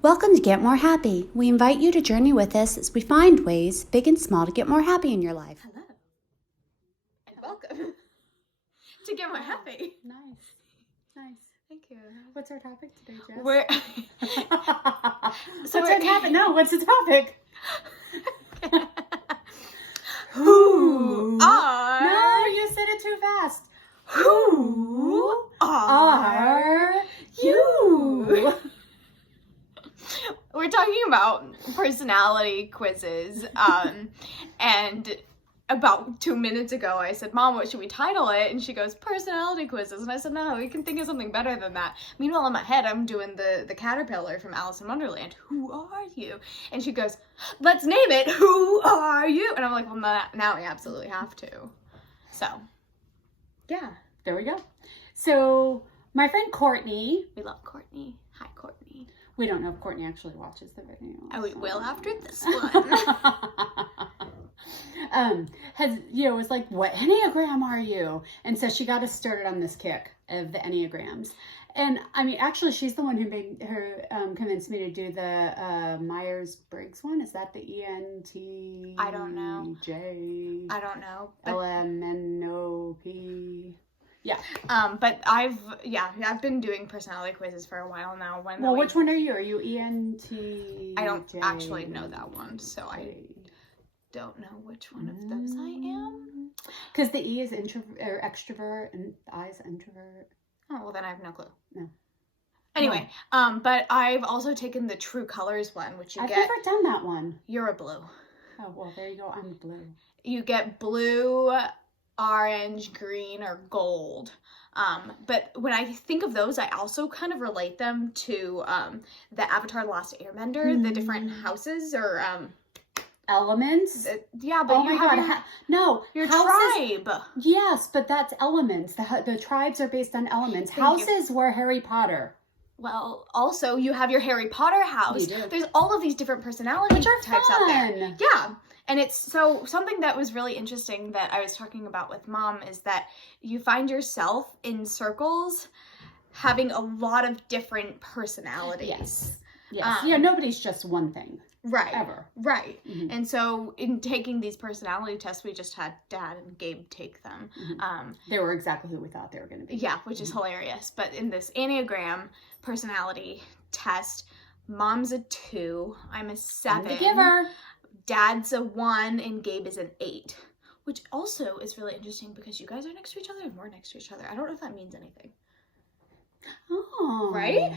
Welcome to Get More Happy. We invite you to journey with us as we find ways, big and small, to get more happy in your life. Hello. And welcome to Get More Happy. Nice. Thank you. What's our topic today, Jess? What's the topic? Who are... No, you said it too fast. Who are you? We're talking about personality quizzes, and about 2 minutes ago I said, Mom, what should we title it? And she goes, personality quizzes. And I said, no, we can think of something better than that. Meanwhile, in my head, I'm doing the caterpillar from Alice in Wonderland. Who are you? And she goes, let's name it. Who are you? And I'm like, well, now we absolutely have to. So, yeah. There we go. So, my friend Courtney. We love Courtney. Hi, Courtney. We don't know if Courtney actually watches the video. Oh, we will after this one. Was like, what Enneagram are you? And so she got us started on this kick of the Enneagrams. And I mean, actually, she's the one who made her, convinced me to do the Myers-Briggs one. Is that the ENTJ? I don't know. I don't know. LMNOP. Yeah. But I've been doing personality quizzes for a while now. Which one are you? Are you ENTJ? I don't actually know that one, so I don't know which one of those I am. Because the E is introvert or extrovert, and the I is introvert. Oh, well then I have no clue. No. Anyway, but I've also taken the True Colors one, which I've never done that one. You're a blue. Oh, well, there you go. I'm blue. You get blue, orange, green, or gold. But when I think of those, I also kind of relate them to the Avatar: The Last Airbender, the different houses or elements. But you have your houses, tribe. Yes, but that's elements. The tribes are based on elements. Houses were Harry Potter. Well, also you have your Harry Potter house. There's all of these different personality types out there. Yeah. And it's something that was really interesting that I was talking about with Mom is that you find yourself in circles having a lot of different personalities. Yes. Nobody's just one thing. Right. Ever. Right. Mm-hmm. And so in taking these personality tests, we just had Dad and Gabe take them. Mm-hmm. They were exactly who we thought they were going to be. Yeah, which is hilarious. But in this Enneagram personality test, Mom's a 2, I'm a 7. I'm the giver. Dad's a 1 and Gabe is an 8, which also is really interesting because you guys are next to each other and we're next to each other. I don't know if that means anything. Oh. Right?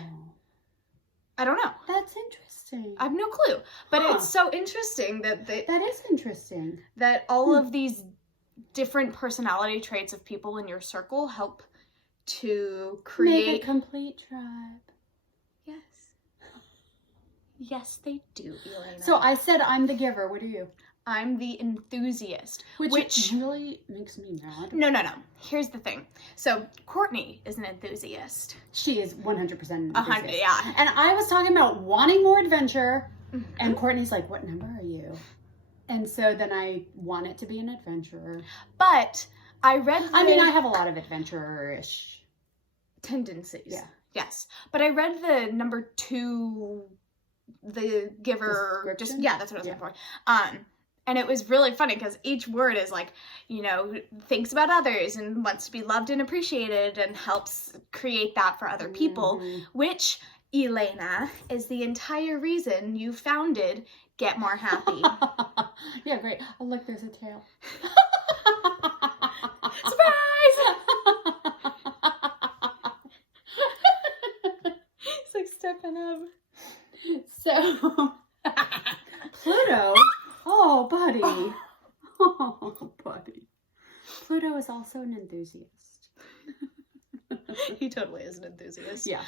I don't know. That's interesting. I have no clue. But it's so interesting that that is interesting. That all of these different personality traits of people in your circle help to create make a complete tribe. Yes. Yes, they do, Elena. So I said I'm the giver. What are you? I'm the enthusiast. Which really makes me mad. No. Here's the thing. So Courtney is an enthusiast. She is 100% an enthusiast. 100, yeah. And I was talking about wanting more adventure, and Courtney's like, what number are you? And so then I want it to be an adventurer. But I read I have a lot of adventurer-ish tendencies. Yeah. Yes. But I read the number 2, the giver. That's what I was looking for. And it was really funny because each word is like, thinks about others and wants to be loved and appreciated and helps create that for other people, which, Elena, is the entire reason you founded Getmorehappy. Yeah, great. Oh, look, there's a tail. Surprise! It's like stepping up. So, Pluto... Oh, buddy. Oh, buddy. Pluto is also an enthusiast. He totally is an enthusiast. Yeah.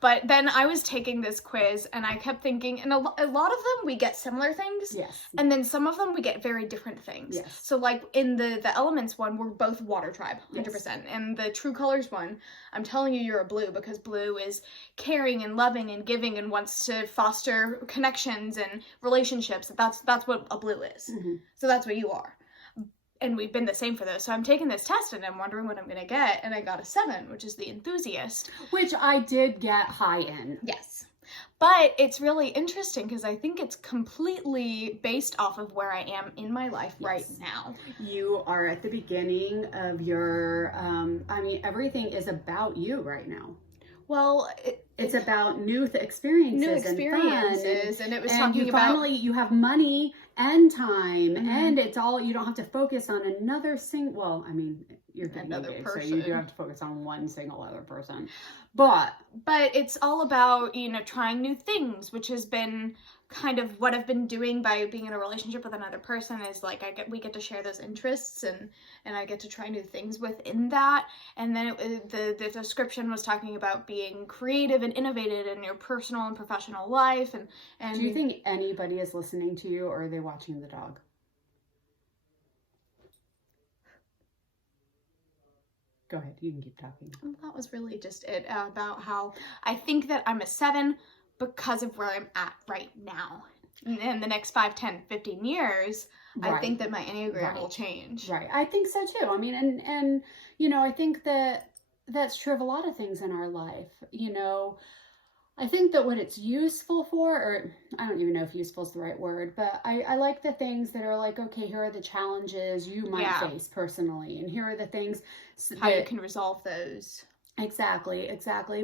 But then I was taking this quiz and I kept thinking, and a lot of them we get similar things. Yes. And then some of them we get very different things. Yes. So like in the elements one, we're both water tribe, 100%. Yes. And the True Colors one, I'm telling you you're a blue because blue is caring and loving and giving and wants to foster connections and relationships. That's what a blue is. Mm-hmm. So that's what you are. And we've been the same for those. So I'm taking this test and I'm wondering what I'm going to get. And I got a 7, which is the enthusiast. Which I did get high in. Yes. But it's really interesting because I think it's completely based off of where I am in my life right now. You are at the beginning of your, I mean, everything is about you right now. Well, it's about new experiences and fun, and it was talking about finally you have money and time, and it's all, you don't have to focus on another well, I mean, you're getting another engaged, person, so you do have to focus on one single other person, but it's all about, you know, trying new things, which has been kind of what I've been doing by being in a relationship with another person. Is like we get to share those interests, and I get to try new things within that. And then the description was talking about being creative and innovative in your personal and professional life. And do you think anybody is listening to you, or are they watching the dog? Go ahead, you can keep talking. Well, that was really just it, about how I think that I'm a 7 because of where I'm at right now. In the next 5, 10, 15 years, I think that my Enneagram will change. Right, I think so too. I mean, and you know, I think that that's true of a lot of things in our life. You know, I think that what it's useful for, or I don't even know if useful is the right word, but I like the things that are like, okay, here are the challenges you might face personally, and here are the things how you can resolve those. Exactly.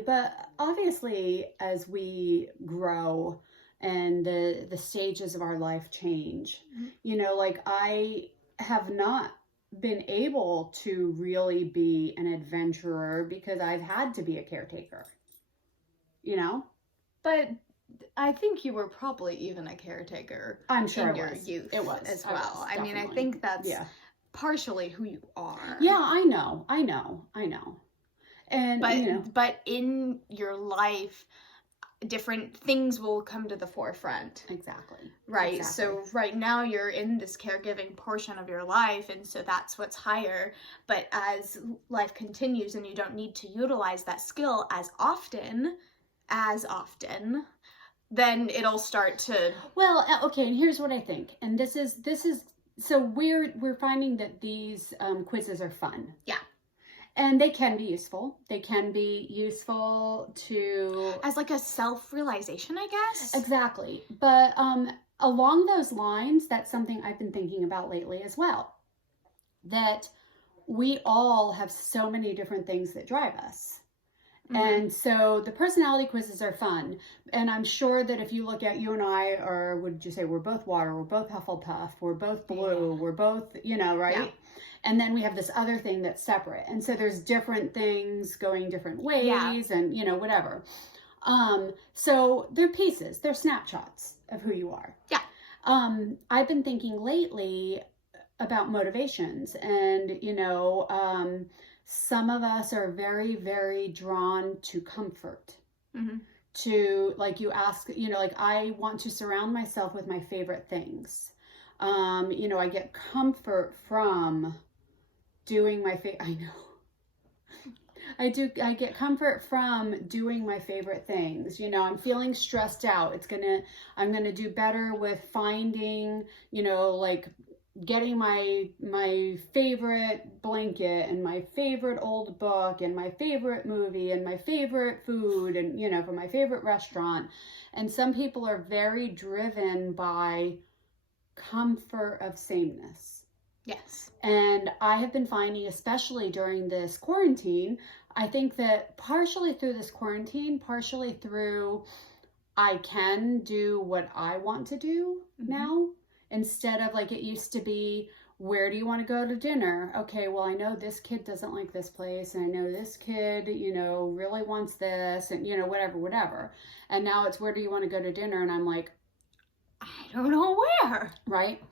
But obviously, as we grow and the stages of our life change, you know, like I have not been able to really be an adventurer because I've had to be a caretaker, you know? But I think you were probably even a caretaker. I'm sure in your youth. It was as well. I mean, I think that's partially who you are. Yeah, I know. And but in your life, different things will come to the forefront. Exactly. Right. So right now you're in this caregiving portion of your life, and so that's what's higher. But as life continues and you don't need to utilize that skill as often, then it'll start to. Well, okay, and here's what I think. And this is so we're finding that these quizzes are fun. Yeah. And they can be useful. They can be useful to... as like a self-realization, I guess? Exactly. But along those lines, that's something I've been thinking about lately as well. That we all have so many different things that drive us. And so the personality quizzes are fun. And I'm sure that if you look at you and I, or would you say we're both water, we're both Hufflepuff, we're both blue, we're both, you know, right? Yeah. And then we have this other thing that's separate. And so there's different things going different ways and, you know, whatever. So they're pieces, they're snapshots of who you are. Yeah. I've been thinking lately about motivations, and, you know, some of us are very, very drawn to comfort. To, like, you ask, you know, like, I want to surround myself with my favorite things. You know, I get comfort from doing my I get comfort from doing my favorite things. You know, I'm feeling stressed out. I'm gonna do better with finding, you know, like getting my favorite blanket and my favorite old book and my favorite movie and my favorite food, and, you know, from my favorite restaurant. And some people are very driven by comfort of sameness. Yes. And I have been finding, especially during this quarantine, I think that partially through this quarantine, partially through I can do what I want to do now, instead of like it used to be, where do you want to go to dinner? Okay, well, I know this kid doesn't like this place, and I know this kid, you know, really wants this, and, you know, whatever. And now it's, where do you want to go to dinner? And I'm like, I don't know where. Right?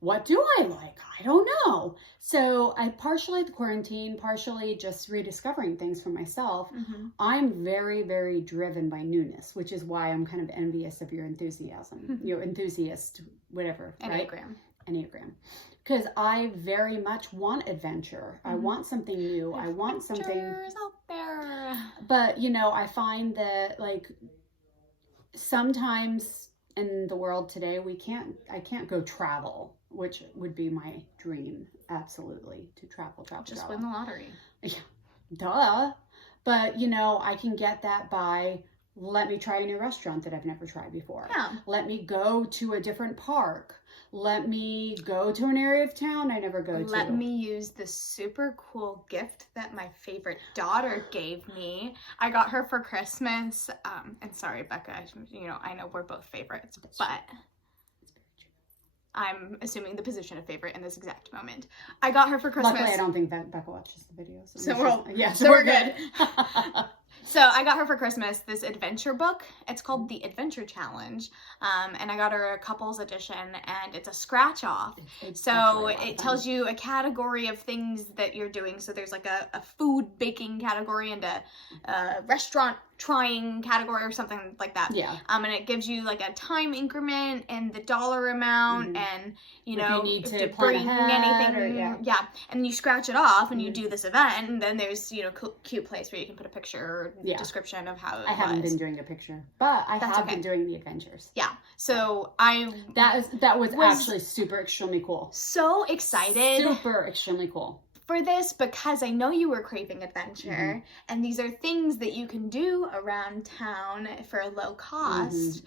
What do I like? I don't know. So I partially the quarantine, partially just rediscovering things for myself. I'm very, very driven by newness, which is why I'm kind of envious of your enthusiasm, your enthusiast, whatever, right? Enneagram. Because I very much want adventure. I want something new. I want something out there. But, you know, I find that, like, sometimes in the world today, I can't go travel, which would be my dream, absolutely, to travel. Just win the lottery. Yeah, duh. But, you know, I can get that by let me try a new restaurant that I've never tried before. Yeah. Let me go to a different park. Let me go to an area of town I never go to. Let me use the super cool gift that my favorite daughter gave me. I got her for Christmas. And sorry, Becca, you know, I know we're both favorites, but I'm assuming the position of favorite in this exact moment. I got her for Christmas. Luckily, I don't think that Becca watches the videos. So we're good. So I got her for Christmas this adventure book. It's called The Adventure Challenge. And I got her a couples edition, and it's a scratch off. So it tells you a category of things that you're doing. So there's like a food baking category and a restaurant trying category or something like that. Yeah. And it gives you like a time increment and the dollar amount, and you know, if you need to bring anything. or, yeah. And you scratch it off and you do this event, and then there's, you know, cute place where you can put a picture or description of how it was. I haven't been doing a picture, but I have been doing the adventures. Yeah. So that was actually super extremely cool. So excited. Super extremely cool. For this, because I know you were craving adventure, and these are things that you can do around town for a low cost.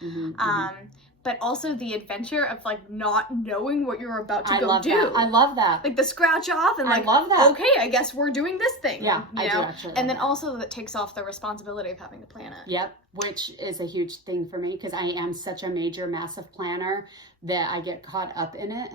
But also the adventure of like not knowing what you're about to go do. I love that. Like the scratch off and like, I love that. Okay, I guess we're doing this thing. Yeah, you I know? do actually. And then also that takes off the responsibility of having to plan it. Yep, which is a huge thing for me because I am such a major, massive planner that I get caught up in it.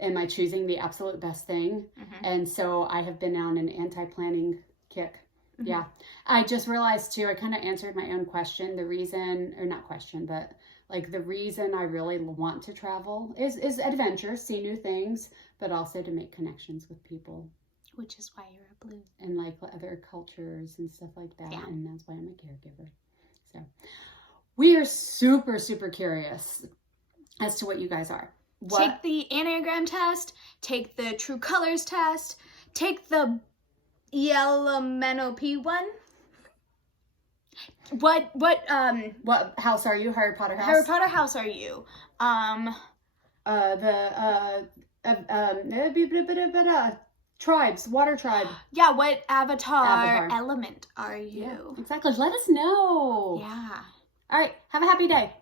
Am I choosing the absolute best thing? And so I have been on an anti-planning kick. Yeah. I just realized too, I kind of answered my own question. The reason, or not question, but like the reason I really want to travel is adventure, see new things, but also to make connections with people. Which is why you're a blue. And like other cultures and stuff like that. Yeah. And that's why I'm a caregiver. So we are super, super curious as to what you guys are. Take the Enneagram test, take the True Colors test, take the ELMNOP one. What house are you? Harry Potter house? Harry Potter house are you? Tribes, water tribe. Yeah, what avatar element are you? Yeah, exactly. Let us know. Yeah. All right. Have a happy day.